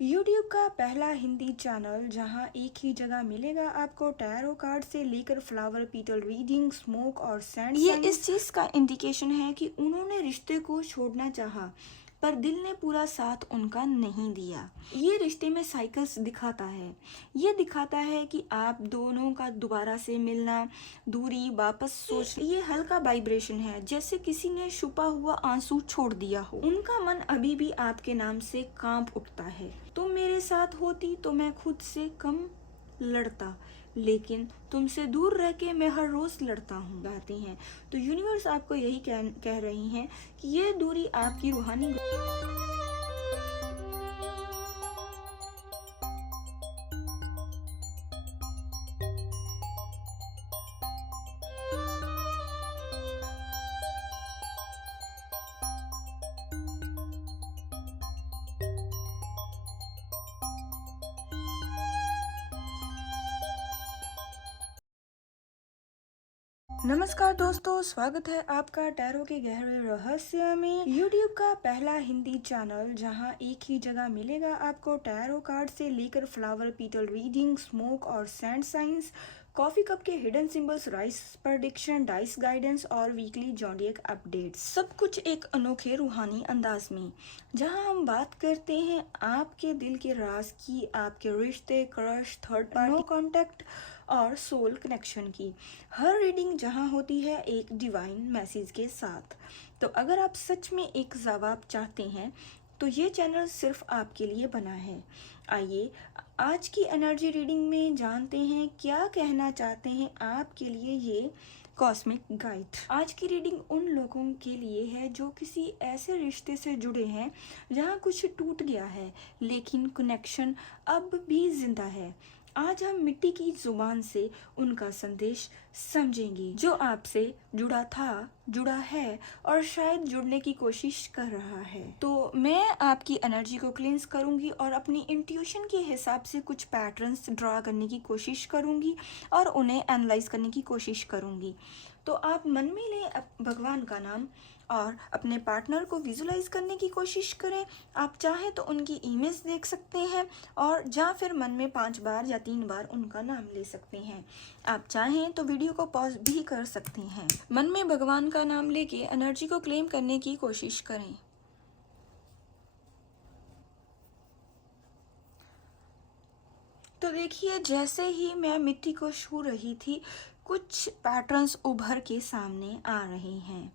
YouTube का पहला Hindi channel जहां एक ही जगह मिलेगा आपको टैरो कार्ड से लेकर फ्लावर पीटल रीडिंग स्मोक और सैंड ये इस चीज़ का इंडिकेशन है कि उन्होंने रिश्ते को छोड़ना चाहा पर दिल ने पूरा साथ उनका नहीं दिया। ये रिश्ते में साइकिल्स दिखाता है। ये दिखाता है कि आप दोनों का दोबारा से मिलना, दूरी, वापस सोच, ये हल्का वाइब्रेशन है जैसे किसी ने छुपा हुआ आंसू छोड़ दिया हो। उनका मन अभी भी आपके नाम से कांप उठता है। तुम मेरे साथ होती तो मैं खुद से कम लड़ता, लेकिन तुमसे दूर रह के मैं हर रोज लड़ता हूँ गाती हैं। तो यूनिवर्स आपको यही कह रही हैं कि ये दूरी आपकी रूहानी नमस्कार दोस्तों, स्वागत है आपका टैरो के गहरे रहस्य में। यूट्यूब का पहला हिंदी चैनल जहां एक ही जगह मिलेगा आपको टैरो कार्ड से लेकर फ्लावर पीटल रीडिंग, स्मोक और सैंड साइंस, कॉफी कप के hidden symbols, rice prediction, dice guidance और वीकली जॉडियक अपडेट्स, सब कुछ एक अनोखे रूहानी अंदाज में, जहां हम बात करते हैं आपके दिल के राज की, आपके रिश्ते, क्रश, थर्ड पार्टी कॉन्टैक्ट और सोल कनेक्शन की। हर रीडिंग जहां होती है एक डिवाइन मैसेज के साथ। तो अगर आप सच में एक जवाब चाहते हैं तो ये चैनल सिर्फ आपके लिए बना है। आइए आज की एनर्जी रीडिंग में जानते हैं क्या कहना चाहते हैं आपके लिए ये कॉस्मिक गाइड। आज की रीडिंग उन लोगों के लिए है जो किसी ऐसे रिश्ते से जुड़े हैं जहां कुछ टूट गया है लेकिन कनेक्शन अब भी जिंदा है। आज हम मिट्टी की जुबान से उनका संदेश समझेंगे जो आपसे जुड़ा था, जुड़ा है और शायद जुड़ने की कोशिश कर रहा है। तो मैं आपकी एनर्जी को क्लींस करूंगी और अपनी इंट्यूशन के हिसाब से कुछ पैटर्न्स ड्रा करने की कोशिश करूंगी और उन्हें एनालाइज करने की कोशिश करूंगी। तो आप मन में लें भगवान का नाम और अपने पार्टनर को विजुलाइज करने की कोशिश करें। आप चाहें तो उनकी इमेज देख सकते हैं और या फिर मन में 5 बार या 3 बार उनका नाम ले सकते हैं। आप चाहें तो वीडियो को पॉज भी कर सकते हैं। मन में भगवान का नाम लेके एनर्जी को क्लेम करने की कोशिश करें। तो देखिए, जैसे ही मैं मिट्टी को छू रही थी कुछ पैटर्न्स उभर के सामने आ रहे हैं।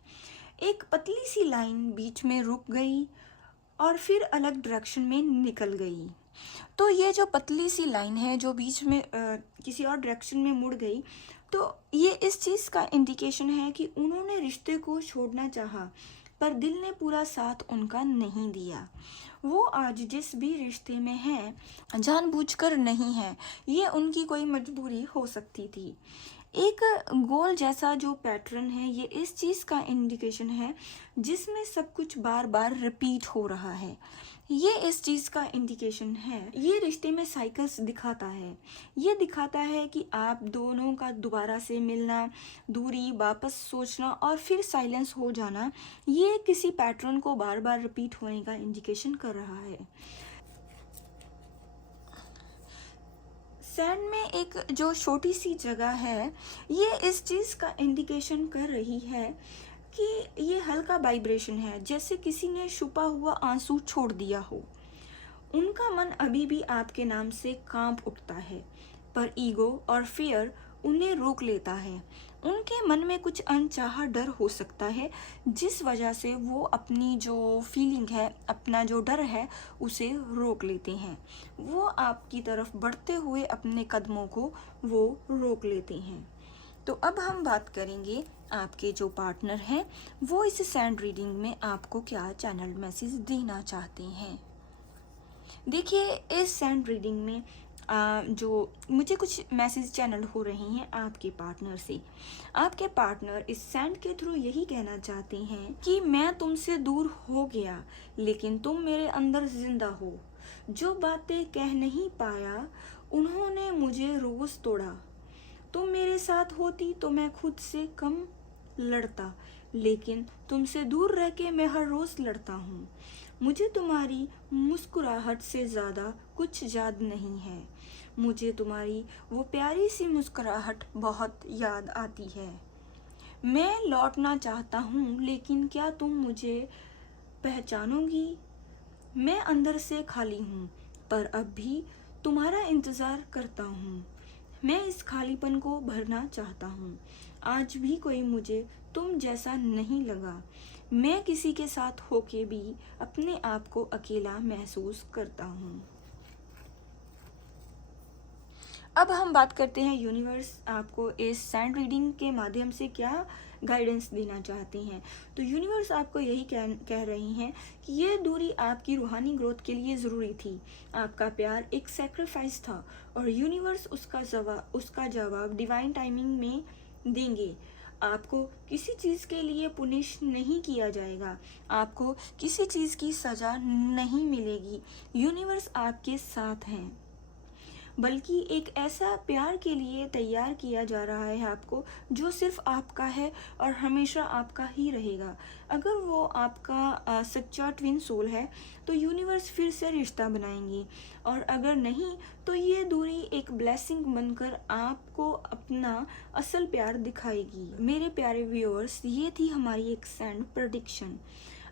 एक पतली सी लाइन बीच में रुक गई और फिर अलग डायरेक्शन में निकल गई। तो ये जो पतली सी लाइन है जो बीच में किसी और डायरेक्शन में मुड़ गई, तो ये इस चीज़ का इंडिकेशन है कि उन्होंने रिश्ते को छोड़ना चाहा पर दिल ने पूरा साथ उनका नहीं दिया। वो आज जिस भी रिश्ते में हैं जानबूझकर नहीं है, ये उनकी कोई मजबूरी हो सकती थी। एक गोल जैसा जो पैटर्न है ये इस चीज़ का इंडिकेशन है जिसमें सब कुछ बार बार रिपीट हो रहा है। ये इस चीज़ का इंडिकेशन है, ये रिश्ते में साइकिल्स दिखाता है। ये दिखाता है कि आप दोनों का दोबारा से मिलना, दूरी, वापस सोचना और फिर साइलेंस हो जाना, ये किसी पैटर्न को बार बार रिपीट होने का इंडिकेशन कर रहा है। सैंड में एक जो छोटी सी जगह है ये इस चीज़ का इंडिकेशन कर रही है कि ये हल्का वाइब्रेशन है जैसे किसी ने छुपा हुआ आंसू छोड़ दिया हो। उनका मन अभी भी आपके नाम से कांप उठता है पर ईगो और फियर उन्हें रोक लेता है। उनके मन में कुछ अनचाहा डर हो सकता है जिस वजह से वो अपनी जो फीलिंग है, अपना जो डर है उसे रोक लेते हैं। वो आपकी तरफ बढ़ते हुए अपने कदमों को वो रोक लेते हैं। तो अब हम बात करेंगे आपके जो पार्टनर हैं वो इस सैंड रीडिंग में आपको क्या चैनल मैसेज देना चाहते हैं। देखिए, इस सैंड रीडिंग में जो मुझे कुछ मैसेज चैनल हो रही हैं आपके पार्टनर से। आपके पार्टनर इस सैंड के थ्रू यही कहना चाहते हैं कि मैं तुमसे दूर हो गया लेकिन तुम मेरे अंदर जिंदा हो। जो बातें कह नहीं पाया उन्होंने मुझे रोज तोड़ा। तुम मेरे साथ होती तो मैं खुद से कम लड़ता, लेकिन तुमसे दूर रह के मैं हर रोज लड़ता हूँ। मुझे तुम्हारी मुस्कुराहट से ज़्यादा कुछ याद नहीं है। मुझे तुम्हारी वो प्यारी सी मुस्कुराहट बहुत याद आती है। मैं लौटना चाहता हूँ, लेकिन क्या तुम मुझे पहचानोगी? मैं अंदर से खाली हूँ, पर अब भी तुम्हारा इंतज़ार करता हूँ। मैं इस खालीपन को भरना चाहता हूँ। आज भी कोई मुझे तुम जैसा नहीं लगा। मैं किसी के साथ होके भी अपने आप को अकेला महसूस करता हूँ। अब हम बात करते हैं यूनिवर्स आपको इस सैंड रीडिंग के माध्यम से क्या गाइडेंस देना चाहती हैं। तो यूनिवर्स आपको यही कह रही हैं कि ये दूरी आपकी रूहानी ग्रोथ के लिए ज़रूरी थी। आपका प्यार एक सेक्रीफाइस था और यूनिवर्स उसका जवाब डिवाइन टाइमिंग में देंगे। आपको किसी चीज़ के लिए पुनिश नहीं किया जाएगा। आपको किसी चीज़ की सज़ा नहीं मिलेगी। यूनिवर्स आपके साथ हैं, बल्कि एक ऐसा प्यार के लिए तैयार किया जा रहा है आपको, जो सिर्फ आपका है और हमेशा आपका ही रहेगा। अगर वो आपका सच्चा ट्विन सोल है तो यूनिवर्स फिर से रिश्ता बनाएंगी, और अगर नहीं तो ये दूरी एक ब्लेसिंग बनकर आपको अपना असल प्यार दिखाएगी। मेरे प्यारे व्यूअर्स, ये थी हमारी एक सैंड प्रेडिक्शन।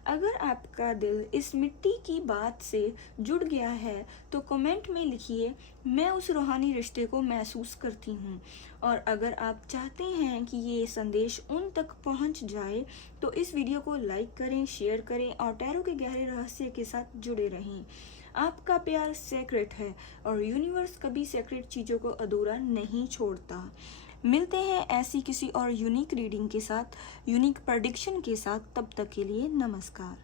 अगर आपका दिल इस मिट्टी की बात से जुड़ गया है तो कमेंट में लिखिए, मैं उस रूहानी रिश्ते को महसूस करती हूँ। और अगर आप चाहते हैं कि ये संदेश उन तक पहुँच जाए तो इस वीडियो को लाइक करें, शेयर करें और टैरो के गहरे रहस्य के साथ जुड़े रहें। आपका प्यार सेक्रेट है और यूनिवर्स कभी सेक्रेट चीज़ों को अधूरा नहीं छोड़ता। मिलते हैं ऐसी किसी और यूनिक रीडिंग के साथ, यूनिक प्रेडिक्शन के साथ। तब तक के लिए नमस्कार।